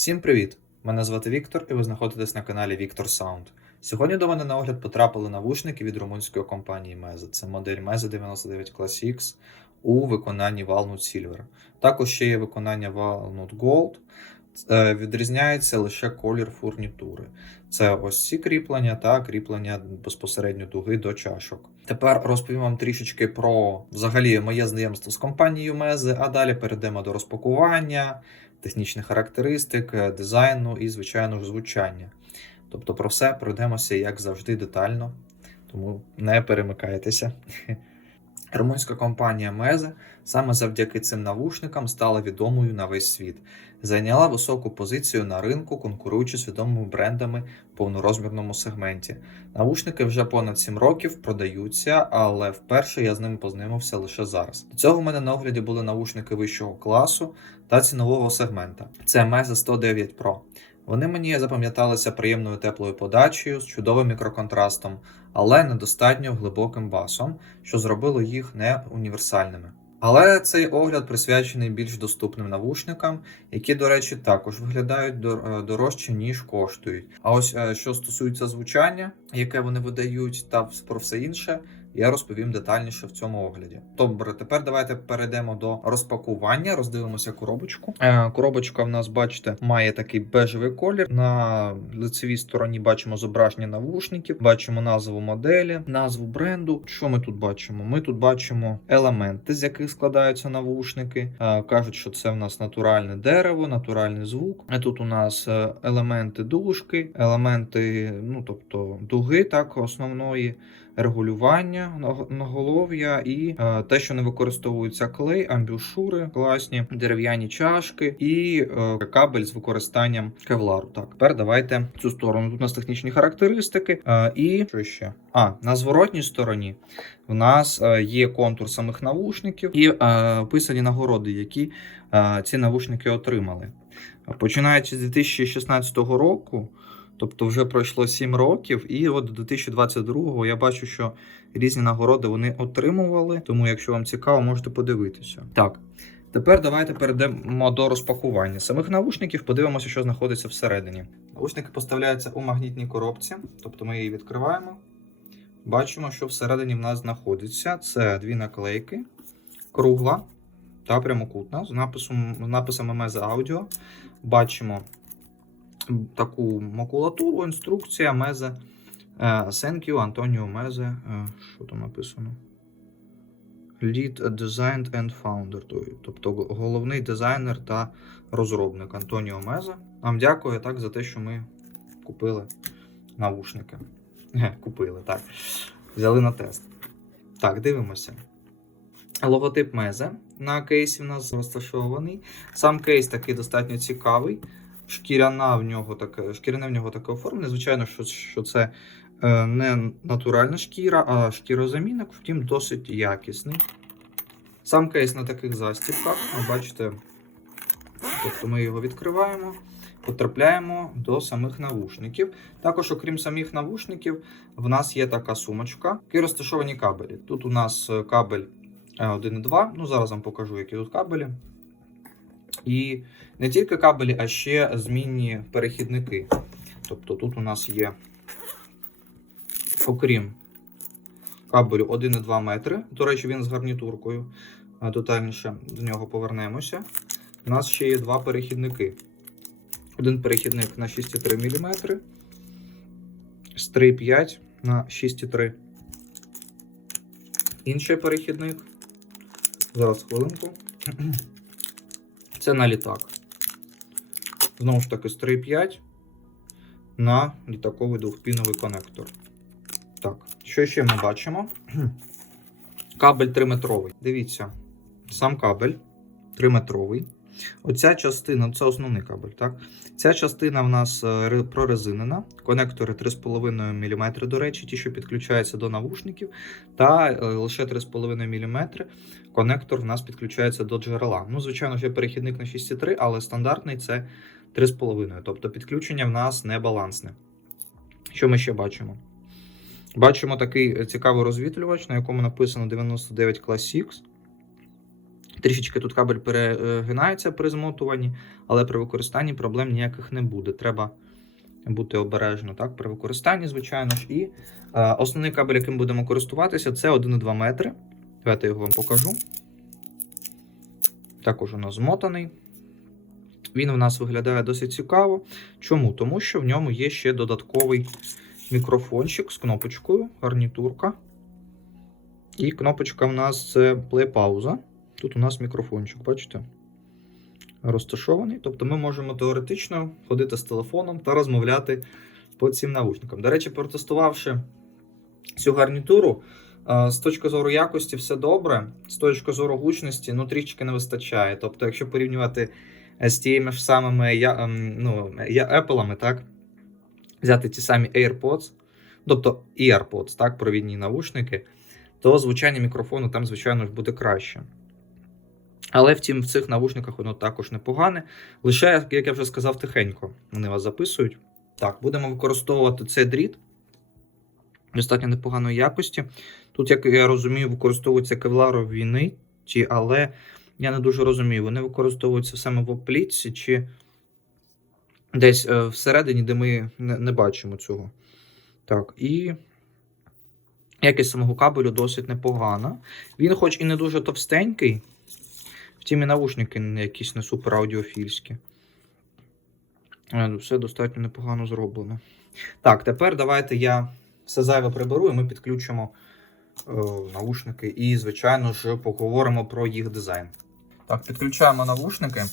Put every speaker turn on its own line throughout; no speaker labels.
Всім привіт! Мене звати Віктор, і ви знаходитесь на каналі Віктор Sound. Сьогодні до мене на огляд потрапили навушники від румунської компанії Meze. Це модель Meze 99 Class X у виконанні Walnut Silver. Також ще є виконання Walnut Gold. Е, Відрізняється лише колір фурнітури. Це ось ці кріплення та кріплення безпосередньо дуги до чашок. Тепер розповім вам трішечки про взагалі моє знайомство з компанією Meze, а далі перейдемо до розпакування, технічних характеристик, е, дизайну і, звичайно ж, звучання. Тобто про все пройдемося, як завжди, детально, тому не перемикайтеся. Румунська компанія Meze саме завдяки цим навушникам стала відомою на весь світ, зайняла високу позицію на ринку, конкуруючи з відомими брендами в повнорозмірному сегменті. Навушники вже понад 7 років продаються, але вперше я з ними познайомився лише зараз. До цього в мене на огляді були навушники вищого класу та цінового сегмента. Це Meze 109 Pro. Вони мені запам'яталися приємною теплою подачею з чудовим мікроконтрастом, але недостатньо глибоким басом, що зробило їх не універсальними. Але цей огляд присвячений більш доступним навушникам, які, до речі, також виглядають е, дорожче, ніж коштують. А ось е, що стосується звучання, яке вони видають, та про все інше, я розповім детальніше в цьому огляді. Добре, тепер давайте перейдемо до розпакування, роздивимося коробочку. Е, коробочка в нас, бачите, має такий бежевий колір. На лицевій стороні бачимо зображення навушників, бачимо назву моделі, назву бренду. Що ми тут бачимо? Ми тут бачимо елементи, з яких складаються навушники. Е, кажуть, що це в нас натуральне дерево, натуральний звук. А тут у нас е, елементи дужки, елементи, ну тобто дуги, так основної регулювання наголов'я і е, те, що не використовується клей, амбушури класні, дерев'яні чашки і е, кабель з використанням кевлару. Так, тепер давайте цю сторону. Тут у нас технічні характеристики. Е, і що ще? А, на зворотній стороні в нас є контур самих навушників і описані нагороди, які ці навушники отримали. Починаючи з 2016 року, тобто вже пройшло 7 років, і от до 2022-го я бачу, що різні нагороди вони отримували. Тому, якщо вам цікаво, можете подивитися. Так. Тепер давайте перейдемо до розпакування самих навушників, подивимося, що знаходиться всередині. Навушники поставляються у магнітній коробці, тобто ми її відкриваємо. Бачимо, що всередині в нас знаходиться. Це дві наклейки, кругла та прямокутна з написом, з написами Meze Audio. Бачимо таку макулатуру, інструкція Meze. Е, Thank you, Антоніо Мезе. Е, Що там написано? Lead Designed and Founder. Тобто головний дизайнер та розробник Антоніо Мезе. Нам дякую так за те, що ми купили навушники. Купили, так. Взяли на тест. Так, дивимося. Логотип Мезе на кейсі в нас розташований. Сам кейс такий достатньо цікавий. Шкіряна в нього таке, шкіряне в нього таке оформлення. Звичайно, що, що це е, не натуральна шкіра, а шкірозамінник, втім, досить якісний. Сам кейс на таких застібках, ви бачите, тобто ми його відкриваємо, потрапляємо до самих навушників. Також, окрім самих навушників, в нас є така сумочка, які розташовані кабелі. Тут у нас е, кабель е, 1 і 2. Ну, зараз вам покажу, які тут кабелі. І не тільки кабелі, а ще змінні перехідники. Тобто тут у нас є, окрім кабелю 1,2 метри. До речі, він з гарнітуркою. Детальніше до нього повернемося. У нас ще є два перехідники. Один перехідник на 6,3 мм, з 3,5 на 6,3. Інший перехідник. Зараз хвилинку. Це на літак. Знову ж таки, з 3,5 на літаковий двохпіновий конектор. Так, що ще ми бачимо? Кабель 3-метровий. Дивіться, сам кабель 3-метровий. Оця частина, це основний кабель, так? Ця частина в нас е, прорезинена, конектори 3,5 мм, до речі, ті, що підключаються до навушників, та е, лише 3,5 мм конектор в нас підключається до джерела. Ну, звичайно, ще перехідник на 6,3, але стандартний це 3,5. Тобто підключення в нас не балансне. Що ми ще бачимо? Бачимо такий цікавий розвітлювач, на якому написано 99 Class X. Трішечки тут кабель перегинається при змотуванні, але при використанні проблем ніяких не буде. Треба бути обережно так, при використанні, звичайно ж. І е, основний кабель, яким будемо користуватися, це 1,2 метри. Давайте його вам покажу. Також у нас змотаний. Він у нас виглядає досить цікаво. Чому? Тому що в ньому є ще додатковий мікрофончик з кнопочкою, гарнітурка. І кнопочка в нас це плей-пауза. Тут у нас мікрофончик, бачите? Розташований. Тобто ми можемо теоретично ходити з телефоном та розмовляти по цим навушникам. До речі, протестувавши цю гарнітуру, з точки зору якості все добре, з точки зору гучності, ну трішки не вистачає. Тобто, якщо порівнювати з тіми ж самими ем, ну, Apple, так, взяти ті самі AirPods, тобто EarPods, так, провідні навушники, то звучання мікрофону там, звичайно ж, буде краще. Але втім, в цих навушниках воно також непогане. Лише, як я вже сказав, тихенько вони вас записують. Так, будемо використовувати цей дріт достатньо непоганої якості. Тут, як я розумію, використовуються кевларові ниті, але я не дуже розумію, вони використовуються саме в оплітці чи десь е, всередині, де ми не, бачимо цього. Так, і якість самого кабелю досить непогана. Він, хоч і не дуже товстенький, втім і навушники якісь не супер аудіофільські. Е, Все достатньо непогано зроблено. Так, тепер давайте я все зайве приберу, і ми підключимо навушники і, звичайно ж, поговоримо про їх дизайн. Так, підключаємо навушники.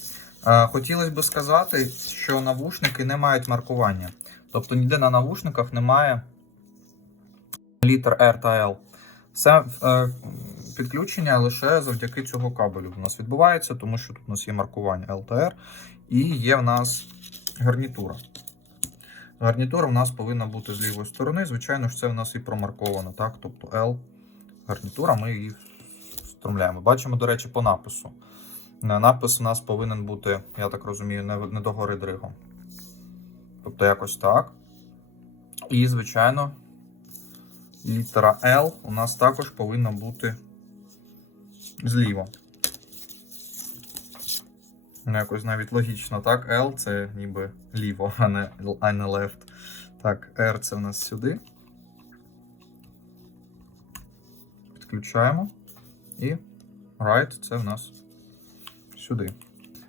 Е, хотілося б сказати, що навушники не мають маркування. Тобто ніде на навушниках немає літер R та L. Це е, підключення лише завдяки цього кабелю у нас відбувається, тому що тут у нас є маркування L та R і є в нас гарнітура. Гарнітура в нас повинна бути з лівої сторони. Звичайно ж, це в нас і промарковано, так? Тобто L гарнітура, ми її встромляємо. Бачимо, до речі, по напису. Е, Напис у нас повинен бути, я так розумію, не, не догори дригом. Тобто якось так. І, звичайно, літера L у нас також повинна бути зліва. Ну, якось навіть логічно, так? L це ніби ліво, а не, а не left. Так, R це в нас сюди. Підключаємо. І right це в нас сюди.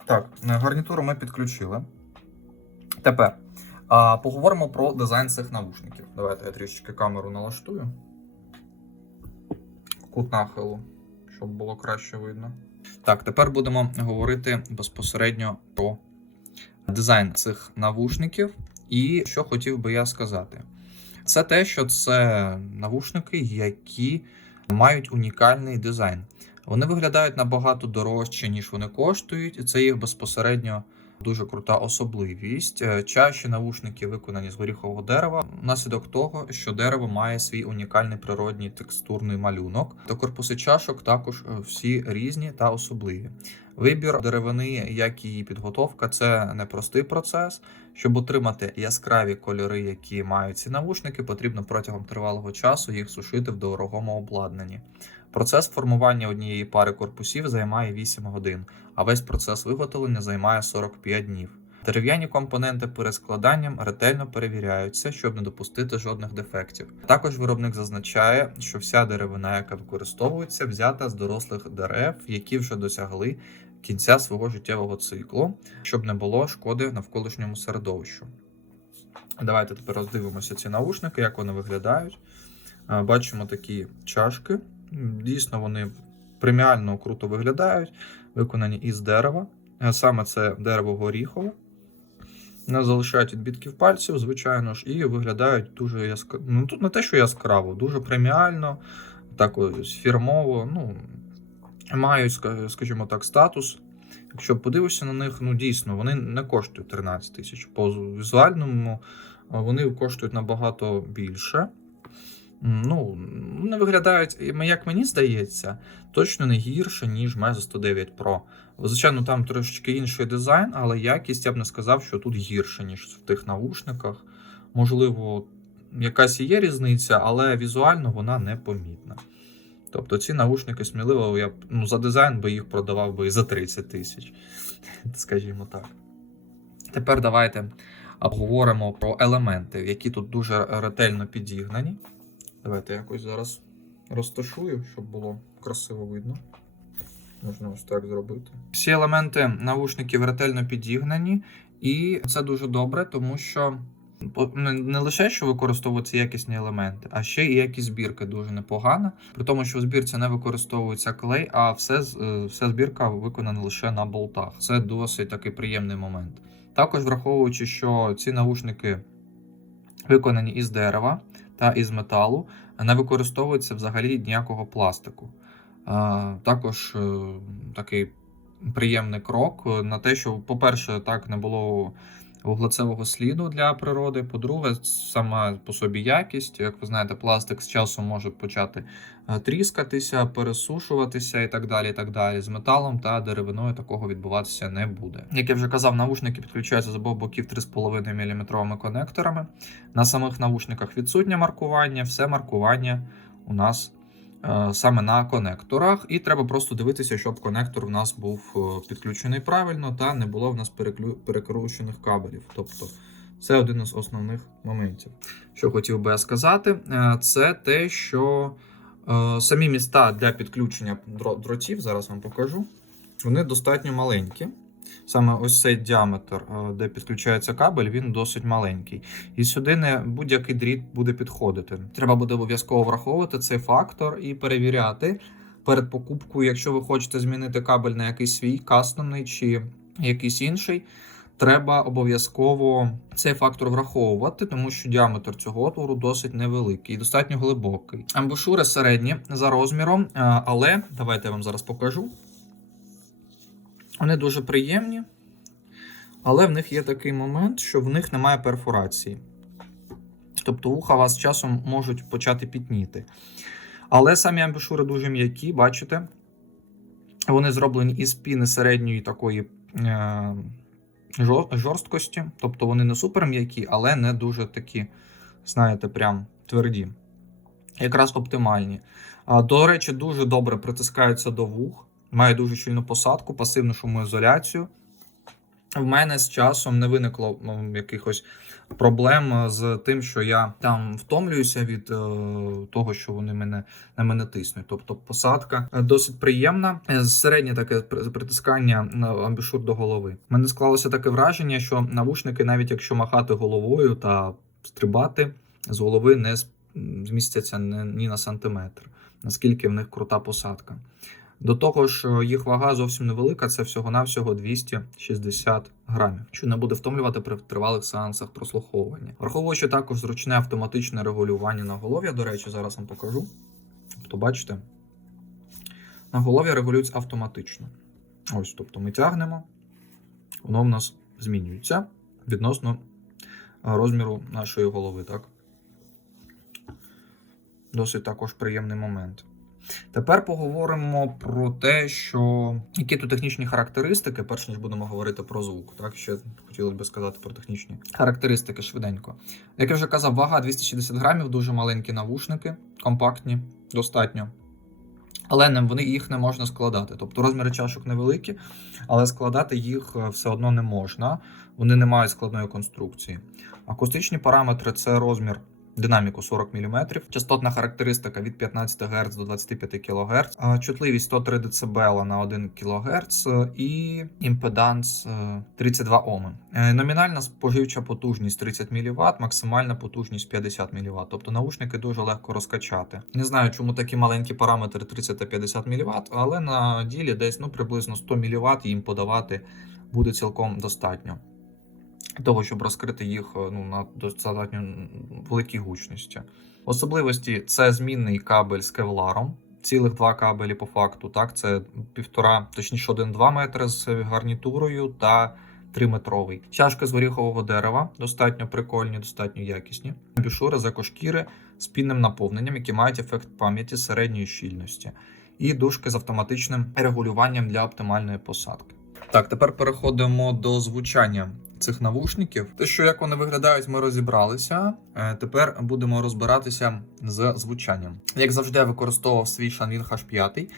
Так, гарнітуру ми підключили. Тепер а, поговоримо про дизайн цих навушників. Давайте я трішечки камеру налаштую. Кут нахилу, щоб було краще видно. Так, тепер будемо говорити безпосередньо про дизайн цих навушників. І що хотів би я сказати, це те, що це навушники, які мають унікальний дизайн. Вони виглядають набагато дорожче, ніж вони коштують, і це їх безпосередньо дуже крута особливість. Е, Чаші навушники виконані з горіхового дерева, внаслідок того, що дерево має свій унікальний природній текстурний малюнок. Та корпуси чашок також е, всі різні та особливі. Вибір деревини, як і її підготовка, це непростий процес. Щоб отримати яскраві кольори, які мають ці навушники, потрібно протягом тривалого часу їх сушити в дорогому обладнанні. Процес формування однієї пари корпусів займає 8 годин, а весь процес виготовлення займає 45 днів. Дерев'яні компоненти перед складанням ретельно перевіряються, щоб не допустити жодних дефектів. Також виробник зазначає, що вся деревина, яка використовується, взята з дорослих дерев, які вже досягли кінця свого життєвого циклу, щоб не було шкоди навколишньому середовищу. Давайте тепер роздивимося ці наушники, як вони виглядають. Е, Бачимо такі чашки. Дійсно, вони преміально круто виглядають, виконані із дерева. Е, Саме це дерево горіхове. Не залишають відбітків пальців, звичайно ж, і виглядають дуже яскраво. Ну, тут не те, що яскраво, дуже преміально, так ось фірмово. Ну, мають, скажімо так, статус. Якщо подивишся на них, ну дійсно, вони не коштують 13 тисяч. По візуальному е, вони коштують набагато більше. Ну, не виглядають, як мені здається, точно не гірше, ніж Meizu 109 Pro. Звичайно, там трошечки інший дизайн, але якість я б не сказав, що тут гірше, ніж в тих наушниках. Можливо, якась і є різниця, але візуально вона непомітна. Тобто ці наушники сміливо я б ну, за дизайн би їх продавав би і за 30 тисяч, скажімо так. Тепер давайте обговоримо про елементи, які тут дуже ретельно підігнані. Давайте якось зараз розташую, щоб було красиво видно. Можна ось так зробити. Всі елементи навушників ретельно підігнані, і це дуже добре, тому що не, лише що використовуються якісні елементи, а ще і якість збірки дуже непогана. При тому, що в збірці не використовується клей, а все, е, вся збірка виконана лише на болтах. Це досить такий приємний момент. Також враховуючи, що ці наушники виконані із дерева та із металу, не використовується взагалі ніякого пластику. Також е, такий приємний крок е, на те, що, по-перше, так не було вуглецевого сліду для природи. По-друге, сама по собі якість. Як ви знаєте, пластик з часом може почати е, тріскатися, пересушуватися і так далі. і так далі. З металом та деревиною такого відбуватися не буде. Як я вже казав, навушники підключаються з обох боків 3,5 мм конекторами. На самих навушниках відсутнє маркування, все маркування у нас саме на конекторах. І треба просто дивитися, щоб конектор в нас був е, підключений правильно та не було в нас переклю... перекручених кабелів. Тобто це один із основних моментів. Що хотів би я сказати, е, це те, що е, самі міста для підключення дротів, зараз вам покажу, вони достатньо маленькі. Саме ось цей діаметр, е, де підключається кабель, він досить маленький. І сюди не будь-який дріт буде підходити. Треба буде обов'язково враховувати цей фактор і перевіряти перед покупкою, якщо ви хочете змінити кабель на якийсь свій кастомний чи якийсь інший. Треба обов'язково цей фактор враховувати, тому що діаметр цього отвору досить невеликий і достатньо глибокий. Амбушури середні за розміром, е, але давайте я вам зараз покажу. Вони дуже приємні, але в них є такий момент, що в них немає перфорації. Тобто вуха вас часом можуть почати пітніти. Але самі амбушури дуже м'які, бачите? Вони зроблені із піни середньої такої е, жорсткості. Тобто вони не супер м'які, але не дуже такі, знаєте, прям тверді. Якраз оптимальні. До речі, дуже добре притискаються до вух, має дуже щільну посадку, пасивну шумоізоляцію. В мене з часом не виникло ну, якихось проблем е, з тим, що я там втомлююся від е, того, що вони мене на мене тиснуть. Тобто посадка е, досить приємна. Е, Середнє таке притискання амбішур до голови. У мене склалося таке враження, що навушники, навіть якщо махати головою та стрибати, з голови не змістяться ні на сантиметр. Наскільки в них крута посадка. До того ж, е, їх вага зовсім невелика, це всього-навсього 260 грамів, що не буде втомлювати при тривалих сеансах прослуховування. Враховуючи також зручне автоматичне регулювання наголов'я, до речі, зараз вам покажу. Тобто, бачите, наголов'я регулюється автоматично. Ось, тобто ми тягнемо, воно в нас змінюється відносно е, розміру нашої голови, так? Досить також приємний момент. Тепер поговоримо про те, що які тут технічні характеристики, перш ніж будемо говорити про звук. Так, ще хотілося б сказати про технічні характеристики швиденько. Як я вже казав, вага 260 грамів, дуже маленькі навушники, компактні, достатньо. Але не, вони їх не можна складати. Тобто розміри чашок невеликі, але складати їх е, все одно не можна. Вони не мають складної конструкції. Акустичні параметри це розмір динаміку 40 мм, частотна характеристика від 15 Гц до 25 кГц, чутливість 103 дБ на 1 кГц і імпеданс е, 32 Ом. Е, Номінальна споживча потужність 30 мВт, максимальна потужність 50 мВт. Тобто наушники дуже легко розкачати. Не знаю, чому такі маленькі параметри 30 та 50 мВт, але на ділі десь ну, приблизно 100 мВт їм подавати буде цілком достатньо того, щоб розкрити їх е, ну, на достатньо великій гучності. Особливості це змінний кабель з кевларом. Цілих два кабелі по факту. Так, це півтора, точніше, один-два метри з гарнітурою та 3-метровий. Чашки з горіхового дерева достатньо прикольні, достатньо якісні. Бішури з екошкіри з пінним наповненням, які мають ефект пам'яті середньої щільності, і дужки з автоматичним регулюванням для оптимальної посадки. Так, тепер переходимо до звучання цих навушників. Те, що як вони виглядають, ми розібралися. Е, Тепер будемо розбиратися з звучанням. Як завжди, я використовував свій Shanling H5.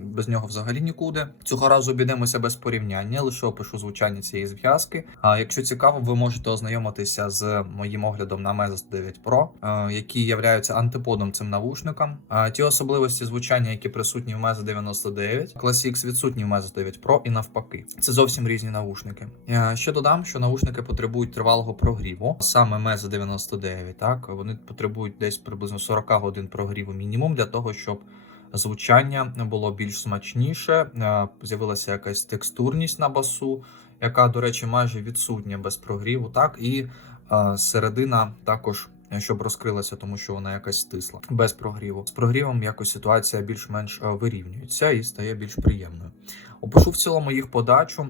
Без нього взагалі нікуди. Цього разу обійдемося без порівняння, лише опишу звучання цієї зв'язки. А якщо цікаво, ви можете ознайомитися з моїм оглядом на Meza 9 Pro, які являються антиподом цим навушникам. Ті особливості звучання, які присутні в Meza 99, Classics відсутні в Meza 9 Pro і навпаки. Це зовсім різні навушники. Ще додам, що навушники потребують тривалого прогріву. Саме Meza 99, так вони потребують десь приблизно 40 годин прогріву мінімум для того, щоб звучання було більш смачніше. е, З'явилася якась текстурність на басу, яка, до речі, майже відсутня без прогріву. Так і е, середина також. е, Щоб розкрилася, тому що вона якась стисла без прогріву. З прогрівом якось ситуація більш-менш вирівнюється і стає більш приємною. Опишу в цілому їх подачу.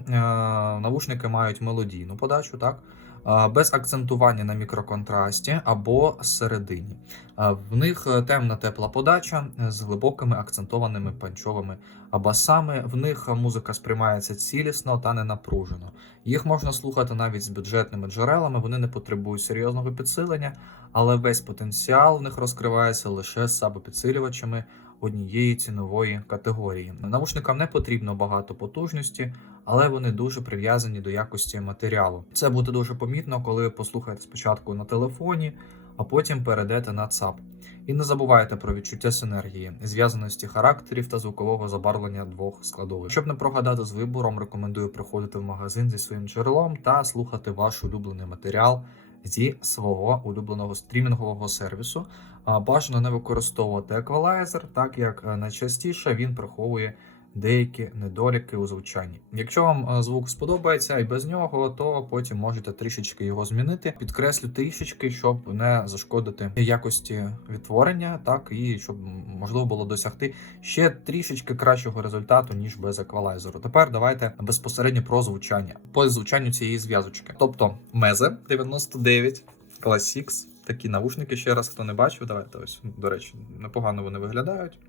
Навушники мають мелодійну подачу, так без акцентування на мікроконтрасті або середині. В них е, темна тепла подача е, з глибокими акцентованими панчовими басами. В них музика сприймається цілісно та не напружено. Їх можна слухати навіть з бюджетними джерелами, вони не потребують серйозного підсилення, але весь потенціал в них розкривається лише з сабопідсилювачами однієї цінової категорії. Навушникам не потрібно багато потужності, але вони дуже прив'язані до якості матеріалу. Це буде дуже помітно, коли ви послухаєте спочатку на телефоні, а потім перейдете на ЦАП. І не забувайте про відчуття синергії, зв'язаності характерів та звукового забарвлення двох складових. Щоб не прогадати з вибором, рекомендую приходити в магазин зі своїм джерелом та слухати ваш улюблений матеріал зі свого улюбленого стрімінгового сервісу. Бажано не використовувати еквалайзер, так як е, найчастіше він приховує деякі недоліки у звучанні. Якщо вам е, звук сподобається і без нього, то потім можете трішечки його змінити. Підкреслю трішечки, щоб не зашкодити якості відтворення, так і щоб можливо було досягти ще трішечки кращого результату ніж без еквалайзеру. Тепер давайте безпосередньо про звучання по звучанню цієї зв'язочки. Тобто Meze 99 Classics. Такі навушники ще раз, хто не бачив, давайте ось, до речі, непогано вони виглядають.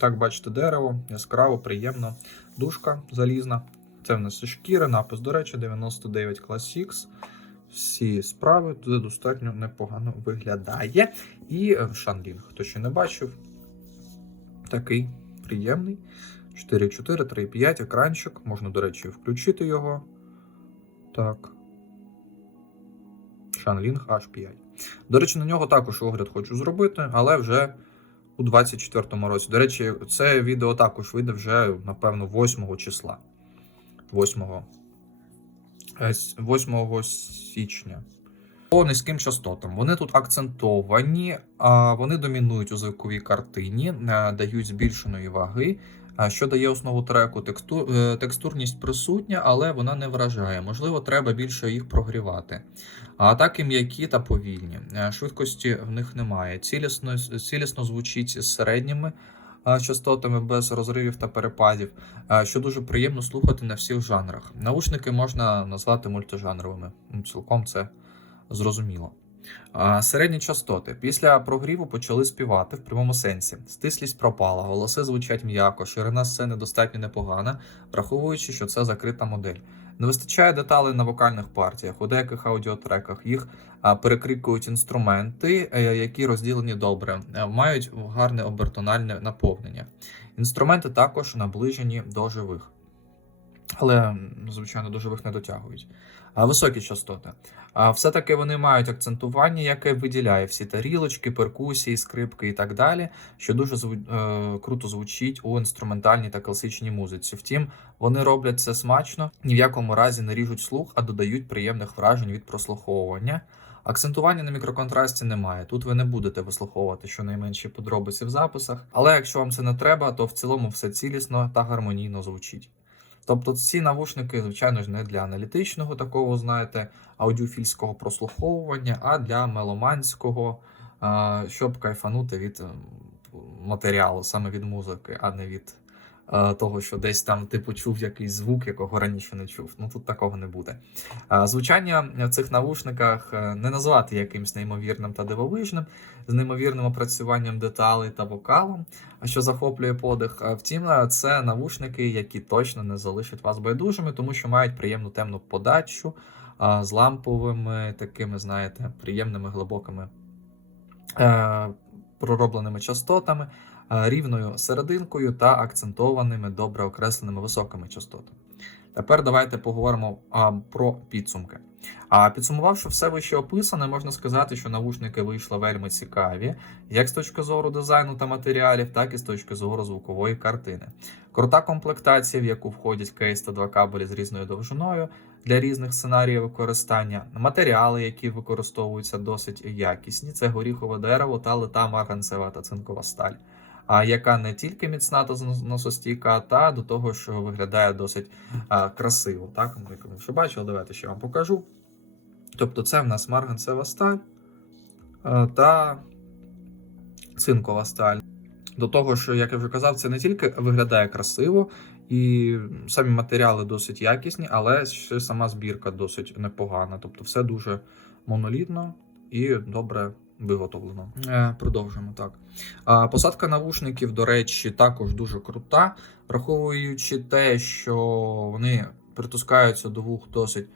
Так, бачите, дерево, яскраво, приємно. Дужка залізна. Це в нас шкіра, напис, до речі, 99 Classics. Всі справи це достатньо непогано виглядає. І е, Шанлінг, хто ще не бачив, такий приємний. 4.4, 3.5 екранчик. Можна, до речі, включити його. Так. Shanling H5. До речі, на нього також огляд хочу зробити, але вже у 24-му році. До речі, це відео також вийде вже, напевно, 8 числа. 8, е, 8 січня. По низьким частотам. Вони тут акцентовані, а вони домінують у звуковій картині, е, дають збільшеної ваги. Що дає основу треку? Тексту... е, Текстурність присутня, але вона не вражає. Можливо, треба більше їх прогрівати. А атаки м'які та повільні. Е, Швидкості в них немає. Цілісно, цілісно звучить з середніми е, частотами без розривів та перепадів, що дуже приємно слухати на всіх жанрах. Наушники можна назвати мультижанровими. Ну, Цілком це зрозуміло. Середні частоти. Після прогріву почали співати в прямому сенсі. Стислість пропала, голоси звучать м'яко, ширина сцени достатньо непогана, враховуючи, що це закрита модель. Не вистачає деталей на вокальних партіях. У деяких аудіотреках їх перекрикують інструменти, е, які розділені добре, е, мають гарне обертональне наповнення. Інструменти також наближені до живих. Але, звичайно, до живих не дотягують. А високі частоти. А все-таки вони мають акцентування, яке виділяє всі тарілочки, перкусії, скрипки і так далі, що дуже зву- е, круто звучить у інструментальній та класичній музиці. Втім, вони роблять це смачно, ні в якому разі не ріжуть слух, а додають приємних вражень від прослуховування. Акцентування на мікроконтрасті немає. Тут ви не будете вислуховувати щонайменші подробиці в записах, але якщо вам це не треба, то в цілому все цілісно та гармонійно звучить. Тобто ці навушники, звичайно ж, не для аналітичного такого, знаєте, аудіофільського прослуховування, а для меломанського, е, щоб кайфанути від е, матеріалу, саме від музики, а не від того, що десь там ти почув якийсь звук, якого раніше не чув. Ну тут такого не буде. Е, Звучання в цих навушниках е, не назвати якимсь неймовірним та дивовижним, з неймовірним опрацюванням деталей та вокалом, що захоплює подих. Втім, е, це навушники, які точно не залишать вас байдужими, тому що мають приємну темну подачу з ламповими такими, знаєте, приємними глибокими е, проробленими частотами, е, рівною серединкою та акцентованими добре окресленими високими частотами. Тепер давайте поговоримо а, про підсумки. А підсумувавши все вище описане, можна сказати, що навушники вийшли вельми цікаві, як з точки зору дизайну та матеріалів, так і з точки зору звукової картини. Крута комплектація, в яку входять кейс та два кабелі з різною довжиною для різних сценаріїв використання, матеріали, які використовуються досить якісні, це горіхове дерево та лита марганцева та цинкова сталь. Яка не тільки міцна та зносостійка, та до того, що виглядає досить красиво. Так, як ви вже бачили, давайте ще вам покажу. Тобто, це в нас марганцева сталь та цинкова сталь. До того, що, як я вже казав, це не тільки виглядає красиво, і самі матеріали досить якісні, але ще сама збірка досить непогана. Тобто, все дуже монолітно і добре виготовлено. Е, продовжуємо так. Посадка навушників, до речі, також дуже крута, враховуючи те, що вони притискаються до вух досить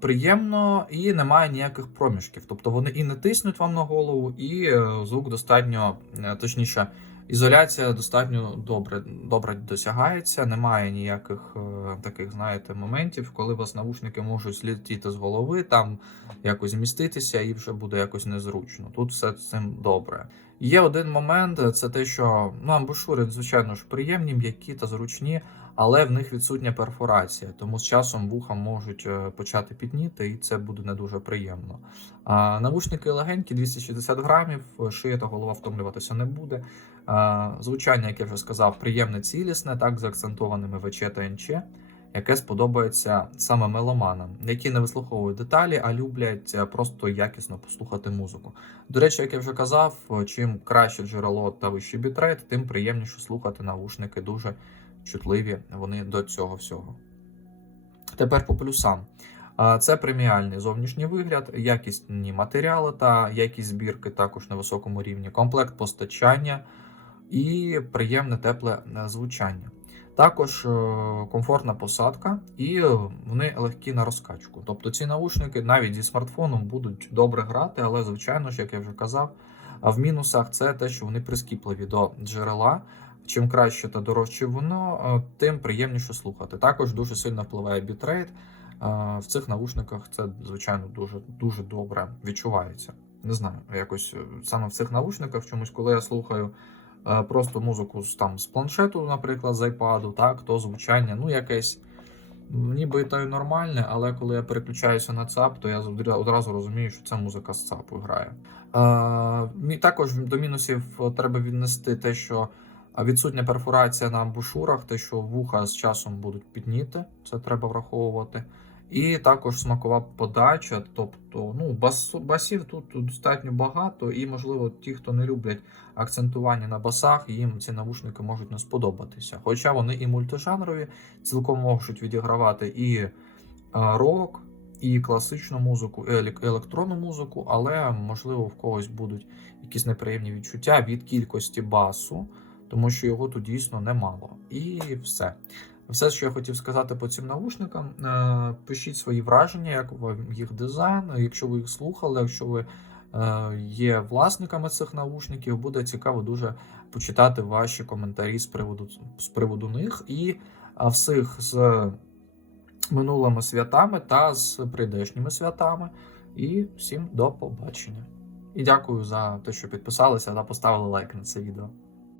приємно і немає ніяких проміжків. Тобто вони і не тиснуть вам на голову, і е, звук достатньо, е, точніше, ізоляція достатньо добре, добре досягається. Немає ніяких е, таких, знаєте, моментів, коли вас навушники можуть злетіти з голови, там якось зміститися і вже буде якось незручно. Тут все цим добре. Є один момент, це те, що ну, амбушури, звичайно ж, приємні, м'які та зручні, але в них відсутня перфорація, тому з часом вуха можуть е, почати підніти, і це буде не дуже приємно. А, навушники легенькі, 260 грамів, шия та голова втомлюватися не буде. А, звучання, як я вже сказав, приємне цілісне, так, з акцентованими ВЧ та НЧ яке сподобається саме меломанам, які не вислуховують деталі, а люблять е, просто якісно послухати музику. До речі, як я вже казав, чим краще джерело та вищий бітрейт, тим приємніше слухати навушники, дуже чутливі вони до цього всього. Тепер по плюсам. Це преміальний зовнішній вигляд, якісні матеріали та якість збірки також на високому рівні, комплект постачання і приємне тепле е, звучання. Також е, комфортна посадка, і вони легкі на розкачку. Тобто ці наушники навіть зі смартфоном будуть добре грати, але, звичайно ж, як я вже казав, в мінусах це те, що вони прискіпливі до джерела. Чим краще та дорожче воно, е, тим приємніше слухати. Також дуже сильно впливає бітрейт. Е, в цих наушниках це, звичайно, дуже дуже добре відчувається. Не знаю, якось саме в цих наушниках чомусь, коли я слухаю. Е, просто музику там з планшету, наприклад, з iPad, так, то звучання, ну, якесь ніби то й нормальне, але коли я переключаюся на ЦАП, то я одразу розумію, що це музика з ЦАПу грає. Е, також до мінусів треба віднести те, що відсутня перфорація на амбушурах, те, що вуха з часом будуть підніти, це треба враховувати. І також смакова подача, тобто ну, бас, басів тут достатньо багато, і, можливо, ті, хто не люблять акцентування на басах, їм ці навушники можуть не сподобатися. Хоча вони і мультижанрові, цілком можуть відігравати і рок, і класичну музику, і електронну музику, але, можливо, в когось будуть якісь неприємні відчуття від кількості басу, тому що його тут дійсно немало. І все. Все, що я хотів сказати по цим навушникам, е, пишіть свої враження, як вам їх дизайн. Якщо ви їх слухали, якщо ви е, є власниками цих навушників, буде цікаво дуже почитати ваші коментарі з приводу з приводу них і всіх з минулими святами та з прийдешніми святами. І всім до побачення. І дякую за те, що підписалися та поставили лайк на це відео.